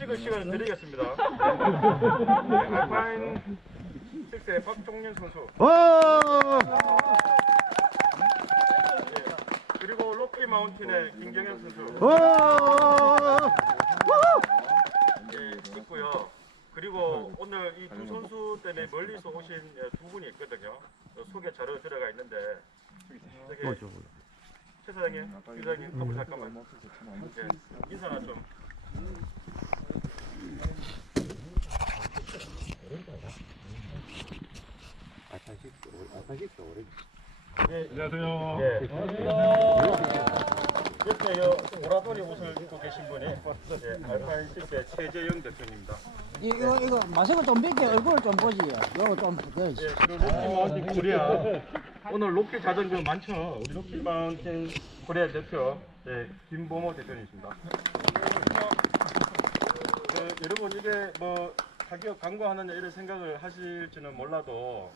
찍을 시간을 드리겠습니다. 알파인 6의 박종윤 선수. 그리고 로키 마운틴의 김경현 선수. 있고요. 그리고 오늘 이 두 선수 때문에 멀리서 오신 두 분이 있거든요. 소개 자료 들어가 있는데 최 사장님, 부장님, 한번 잠깐만 인사나 좀. 안녕하세요. 옆에 오라돌이 옷을 입고 계신 분이 알파인 6의 최재영 대표입니다. 이거 마스크 좀 벗게 얼굴을 좀 보지. 이거 좀 보여야지. 그리고 로키 마운틴 코리아. 오늘 로키 자전거 많죠? 우리 로키 마운틴 코리아 대표 김보모 대표님이십니다. 여러분 이게 뭐 가격 광고하는 이런 생각을 하실지는 몰라도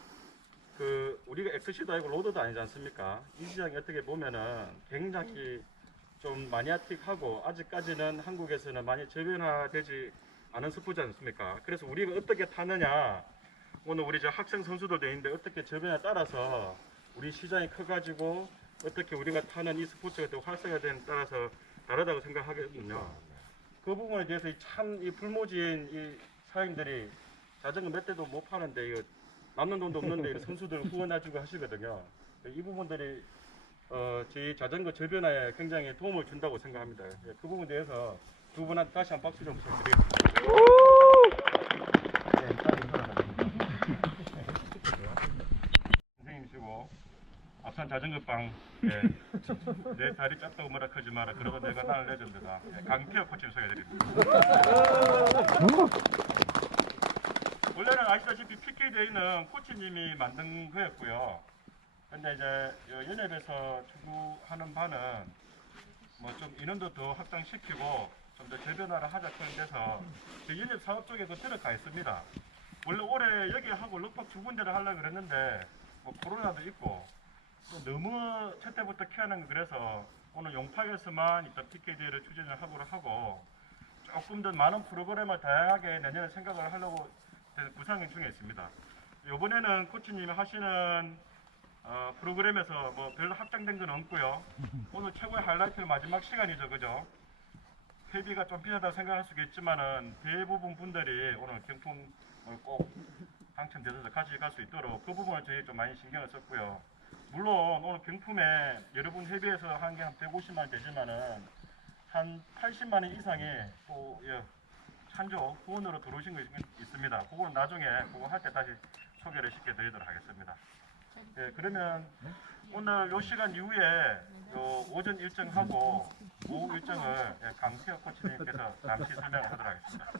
우리가 엑스시도 아니고 로드도 아니지 않습니까? 이 시장이 어떻게 보면은 굉장히 좀 마니아틱하고 아직까지는 한국에서는 많이 저변화되지 않은 스포츠 않습니까? 그래서 우리가 어떻게 타느냐, 오늘 우리 저 학생 선수들도 있는데 어떻게 저변에 따라서 우리 시장이 커가지고 어떻게 우리가 타는 이 스포츠가 더 활성화되는 따라서 다르다고 생각하거든요. 그 부분에 대해서 참 이 불모지인 이 사장님들이 자전거 몇 대도 못 파는데 이거 남는 돈도 없는데 선수들 후원해주고 하시거든요. 이 부분들이 저희 자전거 저변화에 굉장히 도움을 준다고 생각합니다. 그 부분에 대해서 두 분한테 다시 한 박수 좀 부탁드리겠습니다. 선생님이시고 앞산 자전거빵 내 다리 짰다고 뭐라 하지 마라. 그러고 내가 나를 레전드다. 강태혁 코치님 소개해드립니다. 원래는 아시다시피 PK대회는 코치님이 만든 거였고요. 근데 이제 연협에서 추구하는 바는 뭐 좀 인원도 더 확장시키고 좀 더 저변화를 하자 그런 데서 연협 사업 쪽에도 들어가 있습니다. 원래 올해 여기 하고 럭박 두 군데를 하려고 그랬는데 뭐 코로나도 있고 또 너무 첫 때부터 키워낸 거 그래서 오늘 용팍에서만 일단 PK대회를 추진을 하고 조금 더 많은 프로그램을 다양하게 내년에 생각을 하려고 구상 중에 있습니다. 이번에는 코치님이 하시는 프로그램에서 뭐 별로 확장된 건 없고요. 오늘 최고의 하이라이트는 마지막 시간이죠, 그죠? 회비가 좀 비싸다고 생각할 수도 있지만은 대부분 분들이 오늘 경품을 꼭 당첨되셔서 가져갈 수 있도록 그 부분을 저희 좀 많이 신경을 썼고요. 물론 오늘 경품에 여러분 회비에서 한 게 한 150만 원 되지만은 한 80만 원 이상의 또 찬조 후원으로 들어오신 거 있습니다. 그거는 나중에 그거 할 때 다시 소개를 시켜드리도록 하겠습니다. 그러면 오늘 요 시간 이후에 요 오전 일정하고 오후 일정을 강태혁 코치님께서 잠시 설명을 하도록 하겠습니다.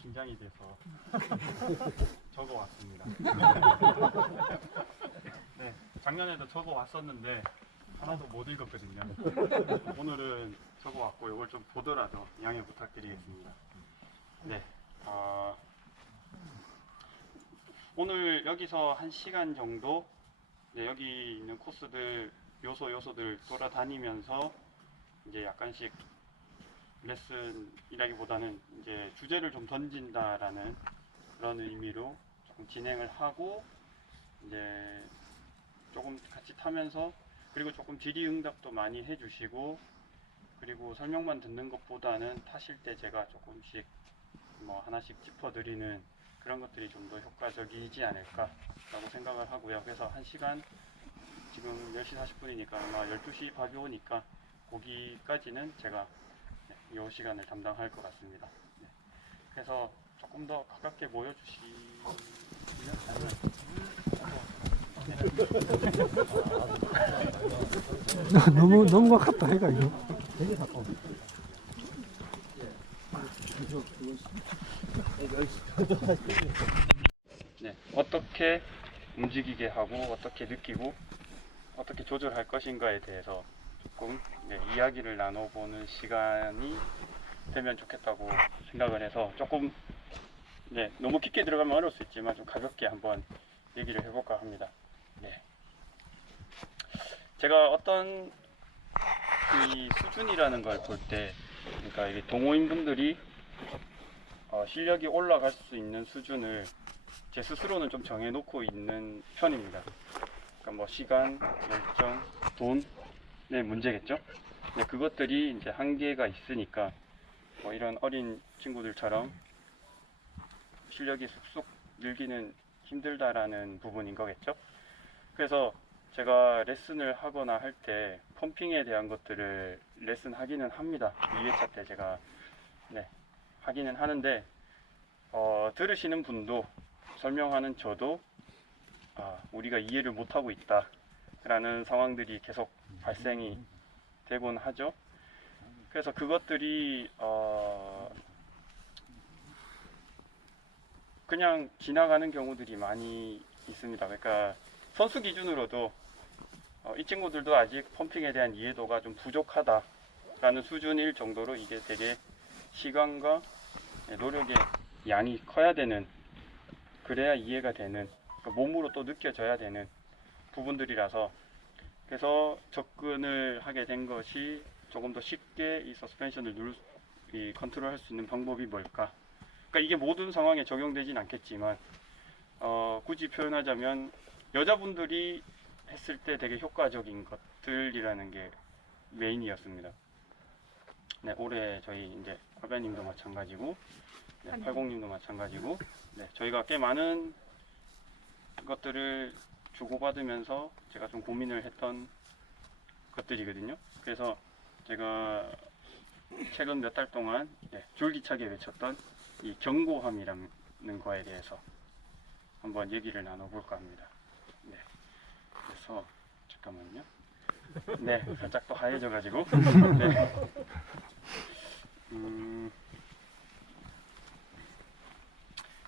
긴장이 돼서 적어왔습니다. 작년에도 적어왔었는데 하나도 못 읽었거든요. 오늘은 적어왔고 이걸 좀 보더라도 양해 부탁드리겠습니다. 오늘 여기서 1시간 정도 여기 있는 코스들 요소들 돌아다니면서 이제 약간씩 레슨이라기보다는 이제 주제를 좀 던진다라는 그런 의미로 조금 진행을 하고 이제 조금 같이 타면서 그리고 조금 질의응답도 많이 해주시고 그리고 설명만 듣는 것보다는 타실 때 제가 조금씩 뭐 하나씩 짚어드리는 그런 것들이 좀 더 효과적이지 않을까 라고 생각을 하고요. 그래서 1시간 지금 10시 40분이니까 아마 12시 밥이 오니까 거기까지는 제가 이 시간을 담당할 것 같습니다. 그래서 조금 더 가깝게 모여주시면 너무 가깝다 해가 이거. 되게 가까워. 어떻게 움직이게 하고 어떻게 느끼고 어떻게 조절할 것인가에 대해서 조금 이야기를 나눠보는 시간이 되면 좋겠다고 생각을 해서 조금 너무 깊게 들어가면 어려울 수 있지만 좀 가볍게 한번 얘기를 해볼까 합니다. 네. 제가 어떤 이 수준이라는 걸 볼 때, 그러니까 이게 동호인분들이 실력이 올라갈 수 있는 수준을 제 스스로는 좀 정해놓고 있는 편입니다. 그러니까 뭐 시간, 열정, 돈의 문제겠죠. 근데 그것들이 이제 한계가 있으니까 뭐 이런 어린 친구들처럼 실력이 쑥쑥 늘기는 힘들다라는 부분인 거겠죠. 그래서 제가 레슨을 하거나 할 때 펌핑에 대한 것들을 레슨 하기는 합니다. 2회차 때 제가 하기는 하는데 들으시는 분도 설명하는 저도 우리가 이해를 못하고 있다 라는 상황들이 계속 발생이 되곤 하죠. 그래서 그것들이 그냥 지나가는 경우들이 많이 있습니다. 그러니까 선수 기준으로도 이 친구들도 아직 펌핑에 대한 이해도가 좀 부족하다라는 수준일 정도로 이게 되게 시간과 노력의 양이 커야 되는, 그래야 이해가 되는, 몸으로 또 느껴져야 되는 부분들이라서, 그래서 접근을 하게 된 것이 조금 더 쉽게 이 서스펜션을 컨트롤할 수 있는 방법이 뭘까. 그러니까 이게 모든 상황에 적용되진 않겠지만 굳이 표현하자면 여자분들이 했을 때 되게 효과적인 것들이라는 게 메인이었습니다. 네, 올해 저희 이제 아베님도 마찬가지고, 80님도 마찬가지고, 저희가 꽤 많은 것들을 주고받으면서 제가 좀 고민을 했던 것들이거든요. 그래서 제가 최근 몇 달 동안 줄기차게 외쳤던 이 견고함이라는 거에 대해서 한번 얘기를 나눠볼까 합니다. 그래서 잠깐만요. 살짝 또 하얘져가지고.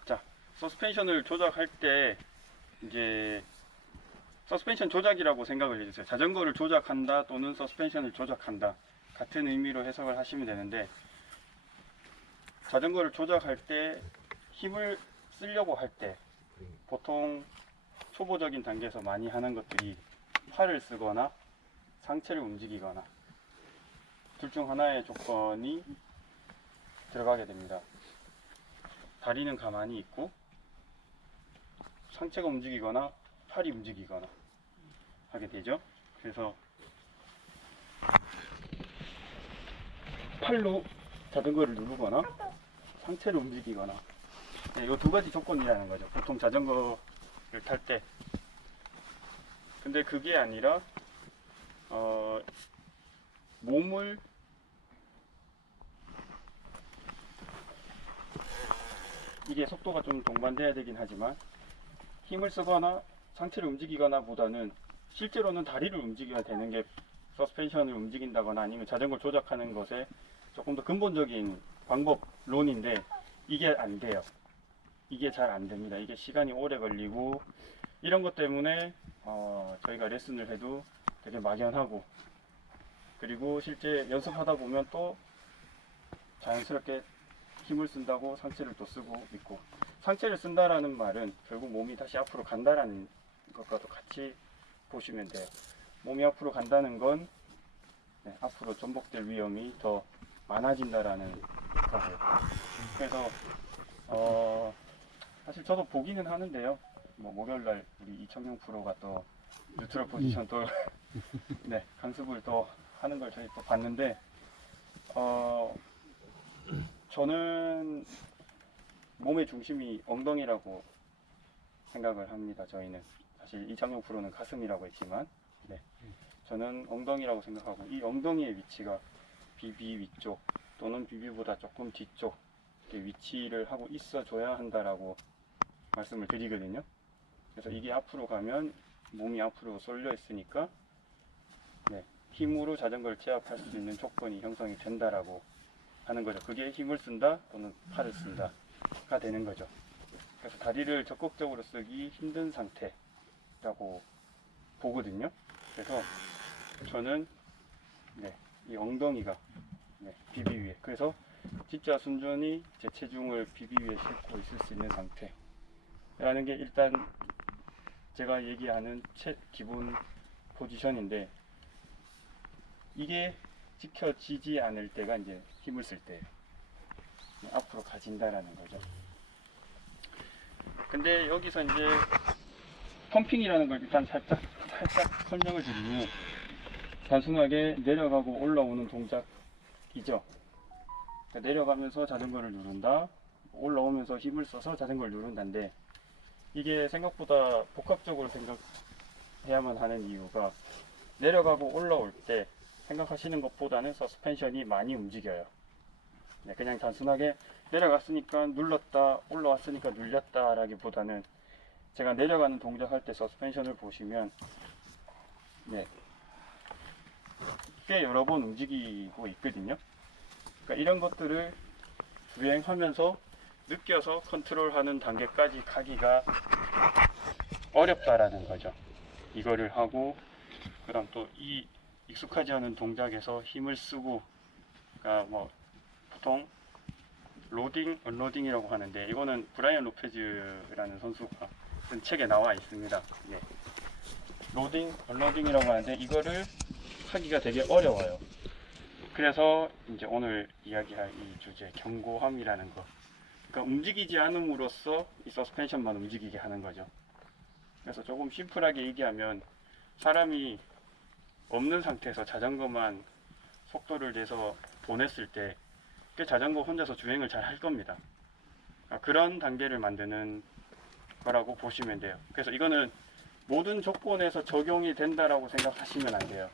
자, 서스펜션을 조작할 때 이제 서스펜션 조작이라고 생각을 해주세요. 자전거를 조작한다 또는 서스펜션을 조작한다, 같은 의미로 해석을 하시면 되는데, 자전거를 조작할 때 힘을 쓰려고 할 때 보통 초보적인 단계에서 많이 하는 것들이 팔을 쓰거나 상체를 움직이거나 둘 중 하나의 조건이 들어가게 됩니다. 다리는 가만히 있고 상체가 움직이거나 팔이 움직이거나 하게 되죠. 그래서 팔로 자전거를 누르거나 상체를 움직이거나, 이 두 가지 조건이라는 거죠, 보통 자전거를 탈 때. 근데 그게 아니라 몸을 이게 속도가 좀 동반돼야 되긴 하지만 힘을 쓰거나 상체를 움직이거나 보다는 실제로는 다리를 움직여야 되는 게 서스펜션을 움직인다거나 아니면 자전거를 조작하는 것에 조금 더 근본적인 방법론인데, 이게 안 돼요. 이게 잘 안 됩니다. 이게 시간이 오래 걸리고 이런 것 때문에 저희가 레슨을 해도 되게 막연하고, 그리고 실제 연습하다 보면 또 자연스럽게 힘을 쓴다고 상체를 또 쓰고 있고, 상체를 쓴다라는 말은 결국 몸이 다시 앞으로 간다라는 것과도 같이 보시면 돼요. 몸이 앞으로 간다는 건 앞으로 전복될 위험이 더 많아진다라는 거예요. 그래서 사실 저도 보기는 하는데요. 뭐 목요일날 우리 이청용 프로가 또 뉴트럴 포지션 또 강습을 또 하는 걸 저희 또 봤는데, 저는 몸의 중심이 엉덩이라고 생각을 합니다. 저희는 사실 이창용 프로는 가슴이라고 했지만 저는 엉덩이라고 생각하고, 이 엉덩이의 위치가 비비 위쪽 또는 비비보다 조금 뒤쪽 위치를 하고 있어 줘야 한다라고 말씀을 드리거든요. 그래서 이게 앞으로 가면 몸이 앞으로 쏠려 있으니까 힘으로 자전거를 제압할 수 있는 조건이 형성이 된다라고 하는 거죠. 그게 힘을 쓴다 또는 팔을 쓴다가 되는 거죠. 그래서 다리를 적극적으로 쓰기 힘든 상태라고 보거든요. 그래서 저는 이 엉덩이가 비비 위에, 그래서 진짜 순전히 제 체중을 비비 위에 싣고 있을 수 있는 상태라는 게 일단 제가 얘기하는 기본 포지션인데 이게 지켜지지 않을 때가 이제 힘을 쓸 때 앞으로 가진다라는 거죠. 근데 여기서 이제 펌핑이라는 걸 일단 살짝 설명을 드리면 단순하게 내려가고 올라오는 동작이죠. 그러니까 내려가면서 자전거를 누른다, 올라오면서 힘을 써서 자전거를 누른다인데 이게 생각보다 복합적으로 생각해야만 하는 이유가 내려가고 올라올 때 생각하시는 것보다는 서스펜션이 많이 움직여요. 네, 그냥 단순하게 내려갔으니까 눌렀다, 올라왔으니까 눌렸다 라기보다는 제가 내려가는 동작할 때 서스펜션을 보시면 네, 꽤 여러 번 움직이고 있거든요. 그러니까 이런 것들을 주행하면서 느껴서 컨트롤하는 단계까지 가기가 어렵다라는 거죠. 이거를 하고 그 다음 또 이 익숙하지 않은 동작에서 힘을 쓰고, 그러니까 뭐 보통 로딩, 언로딩이라고 하는데 이거는 브라이언 로페즈라는 선수가 쓴 책에 나와 있습니다. 네. 로딩, 언로딩이라고 하는데 이거를 하기가 되게 어려워요. 그래서 이제 오늘 이야기할 이 주제 견고함이라는 거, 그러니까 움직이지 않음으로써 이 서스펜션만 움직이게 하는 거죠. 그래서 조금 심플하게 얘기하면 사람이 없는 상태에서 자전거만 속도를 내서 보냈을 때 그 자전거 혼자서 주행을 잘 할 겁니다. 그런 단계를 만드는 거라고 보시면 돼요. 그래서 이거는 모든 조건에서 적용이 된다라고 생각하시면 안 돼요.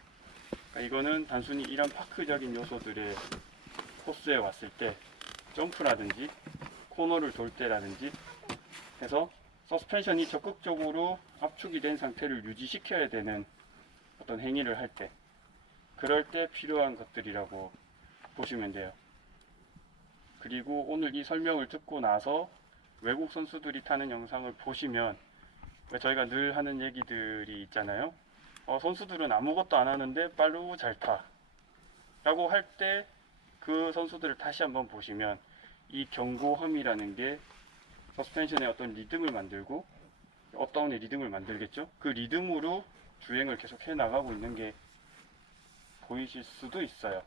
그러니까 이거는 단순히 이런 파크적인 요소들의 코스에 왔을 때 점프라든지 코너를 돌 때라든지 해서 서스펜션이 적극적으로 압축이 된 상태를 유지시켜야 되는 어떤 행위를 할 때, 그럴 때 필요한 것들이라고 보시면 돼요. 그리고 오늘 이 설명을 듣고 나서 외국 선수들이 타는 영상을 보시면 저희가 늘 하는 얘기들이 있잖아요. 선수들은 아무것도 안 하는데 빠르고 잘 타 라고 할 때 그 선수들을 다시 한번 보시면 이 견고함이라는 게 서스펜션의 어떤 리듬을 만들고, 업다운의 리듬을 만들겠죠. 그 리듬으로 주행을 계속 해 나가고 있는 게 보이실 수도 있어요.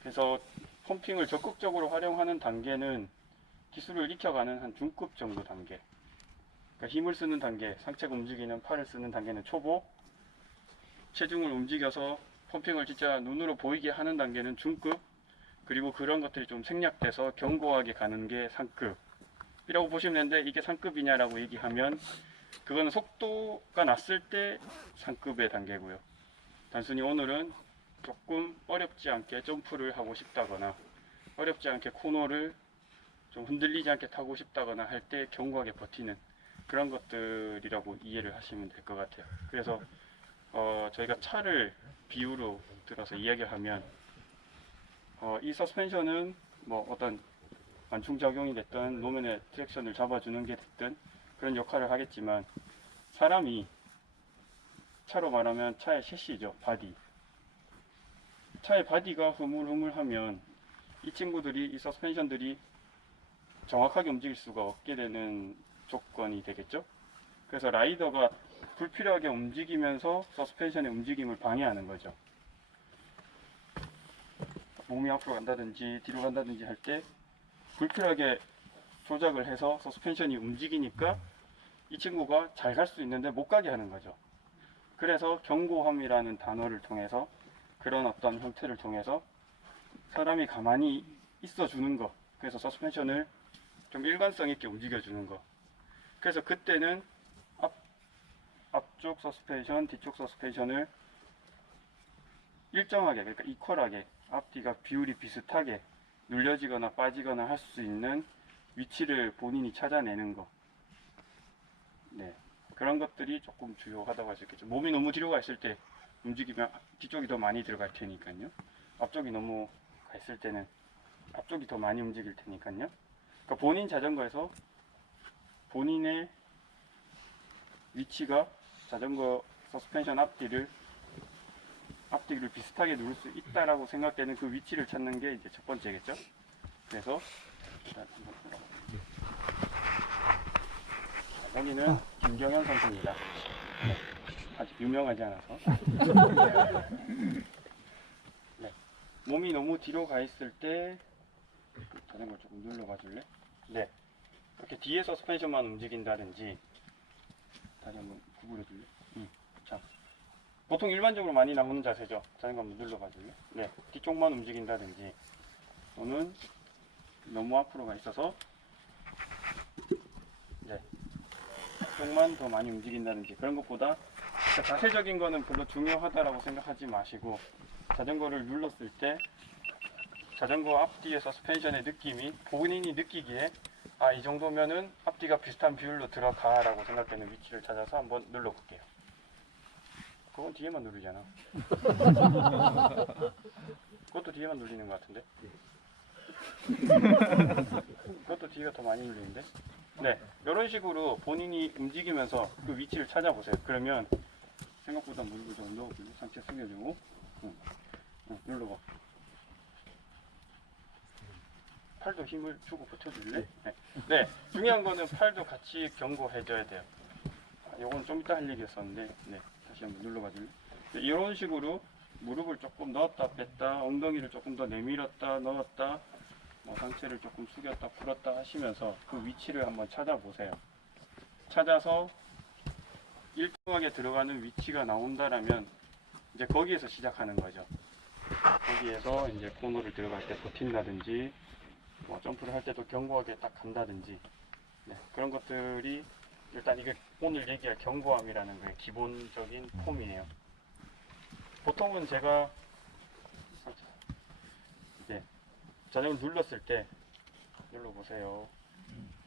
그래서 펌핑을 적극적으로 활용하는 단계는 기술을 익혀가는 한 중급 정도 단계, 그러니까 힘을 쓰는 단계, 상체가 움직이는 팔을 쓰는 단계는 초보, 체중을 움직여서 펌핑을 진짜 눈으로 보이게 하는 단계는 중급, 그리고 그런 것들이 좀 생략돼서 견고하게 가는 게 상급이라고 보시면 되는데, 이게 상급이냐라고 얘기하면 그거는 속도가 났을 때 상급의 단계고요. 단순히 오늘은 조금 어렵지 않게 점프를 하고 싶다거나 어렵지 않게 코너를 좀 흔들리지 않게 타고 싶다거나 할 때 견고하게 버티는 그런 것들이라고 이해를 하시면 될 것 같아요. 그래서 저희가 차를 비유로 들어서 이야기를 하면 이 서스펜션은 뭐 어떤 완충작용이 됐든 노면의 트랙션을 잡아주는 게 됐든 그런 역할을 하겠지만, 사람이 차로 말하면 차의 셰시죠. 바디. 차의 바디가 흐물흐물하면 이 친구들이, 이 서스펜션들이 정확하게 움직일 수가 없게 되는 조건이 되겠죠. 그래서 라이더가 불필요하게 움직이면서 서스펜션의 움직임을 방해하는 거죠. 몸이 앞으로 간다든지 뒤로 간다든지 할 때 불필요하게 조작을 해서 서스펜션이 움직이니까 이 친구가 잘 갈 수 있는데 못 가게 하는 거죠. 그래서 견고함이라는 단어를 통해서, 그런 어떤 형태를 통해서 사람이 가만히 있어 주는 거, 그래서 서스펜션을 좀 일관성 있게 움직여 주는 거. 그래서 그때는 앞쪽 서스펜션, 뒤쪽 서스펜션을 일정하게, 그러니까 이퀄하게 앞뒤가 비율이 비슷하게 눌려지거나 빠지거나 할 수 있는 위치를 본인이 찾아내는 거. 네, 그런 것들이 조금 주요하다고 할 수 있겠죠. 몸이 너무 뒤로 가 있을 때 움직이면 뒤쪽이 더 많이 들어갈 테니까요. 앞쪽이 너무 가 있을 때는 앞쪽이 더 많이 움직일 테니까요. 그러니까 본인 자전거에서 본인의 위치가 자전거 서스펜션 앞뒤를 비슷하게 누를 수 있다라고 생각되는 그 위치를 찾는 게 이제 첫 번째겠죠. 그래서 일단 한번 여기는 김경현 선수입니다. 네, 아직 유명하지 않아서. 네, 몸이 너무 뒤로 가 있을 때 자전거 조금 눌러봐 줄래? 네, 이렇게 뒤에서 서스펜션만 움직인다든지 다리 한번 구부려 줄래? 자, 보통 일반적으로 많이 나오는 자세죠. 자전거 한번 눌러봐 줄래? 네, 뒤쪽만 움직인다든지 또는 너무 앞으로 가 있어서 네, 쪽만 더 많이 움직인다든지 그런 것보다 자세적인 거는 별로 중요하다라고 생각하지 마시고 자전거를 눌렀을 때 자전거 앞뒤의 서스펜션의 느낌이 본인이 느끼기에 아, 이 정도면은 앞뒤가 비슷한 비율로 들어가 라고 생각되는 위치를 찾아서 한번 눌러볼게요. 그건 뒤에만 누르잖아. 그것도 뒤에만 눌리는 것 같은데? 그것도 뒤가 더 많이 눌리는데? 네, 이런 식으로 본인이 움직이면서 그 위치를 찾아보세요. 그러면 생각보다 무릎을 좀 넣어주고 상체 숙여주고 눌러봐. 팔도 힘을 주고 버텨줄래? 네. 네, 중요한 거는 팔도 같이 경고해줘야 돼요. 요건 좀 이따 할 얘기였었는데 네, 다시 한번 눌러봐 줄래? 네, 이런 식으로 무릎을 조금 넣었다 뺐다 엉덩이를 조금 더 내밀었다 넣었다 상체를 조금 숙였다 풀었다 하시면서 그 위치를 한번 찾아보세요. 찾아서 일정하게 들어가는 위치가 나온다라면 이제 거기에서 시작하는 거죠. 거기에서 이제 코너를 들어갈 때 버틴다든지 뭐 점프를 할 때도 견고하게 딱 간다든지 네, 그런 것들이 일단 이게 오늘 얘기할 견고함이라는 거의 기본적인 폼이에요. 보통은 제가 네, 자전거를 눌렀을 때 눌러보세요.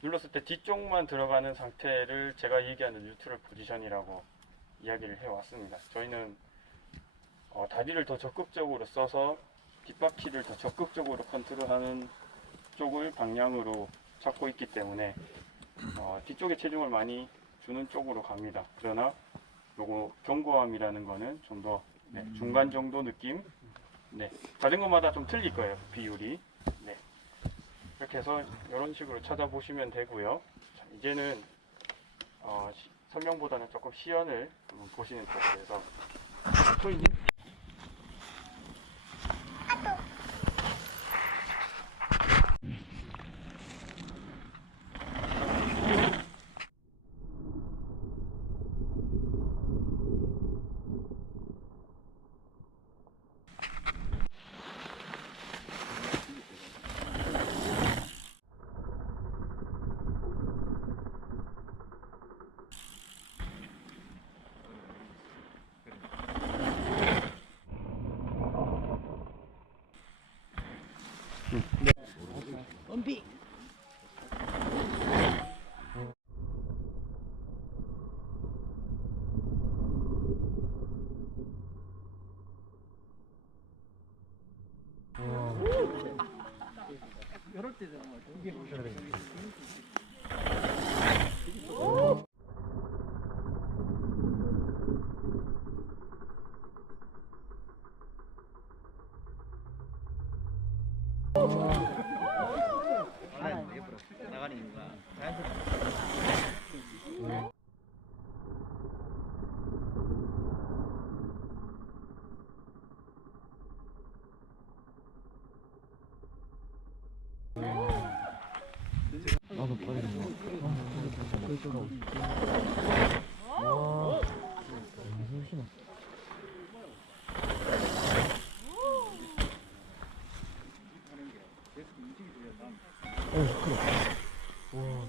눌렀을 때 뒤쪽만 들어가는 상태를 제가 얘기하는 뉴트럴 포지션이라고 이야기를 해왔습니다. 저희는 다리를 더 적극적으로 써서 뒷바퀴를 더 적극적으로 컨트롤하는 쪽을 방향으로 잡고 있기 때문에 뒤쪽에 체중을 많이 주는 쪽으로 갑니다. 그러나 요거 견고함이라는 거는 좀 더 중간 정도 느낌. 네, 자전거마다 좀 틀릴 거예요, 비율이. 네, 이렇게 해서 이런 식으로 찾아보시면 되고요. 자, 이제는 설명보다는 조금 시연을 보시는 쪽으로 해서 은비. 이럴 때 정말 이게 나가는 거야. 나도 버리는 거. 와.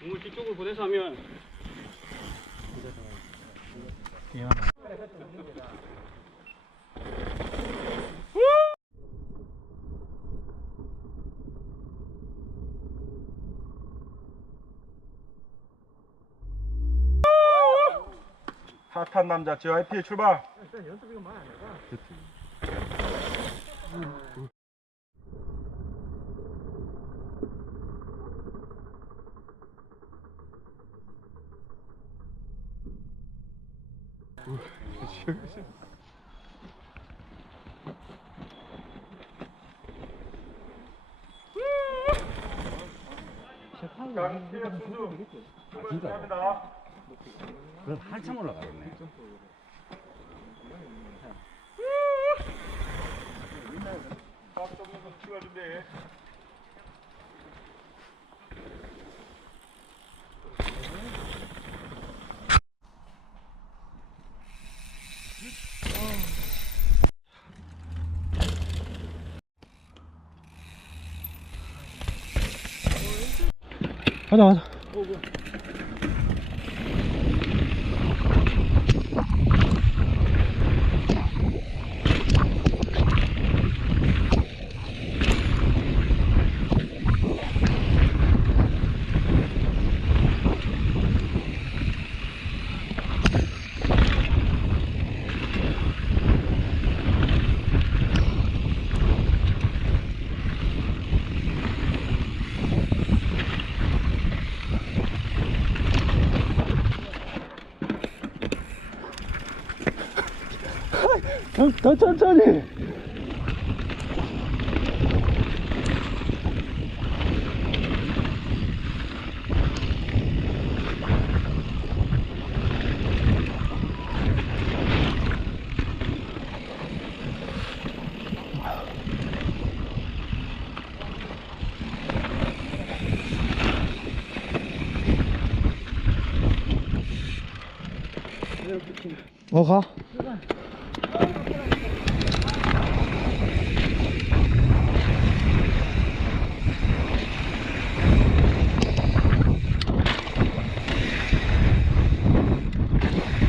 공을 뒤쪽으로 보내서 하면 핫한 남자 JYP 출발. 연습 이거 많이 안 해봐. 강태혁 선수 수고하셨습니다. 그럼 한참 올라가겠네. 박정민 선수 추가 준비. 가자 가자. 더 천천히. 가.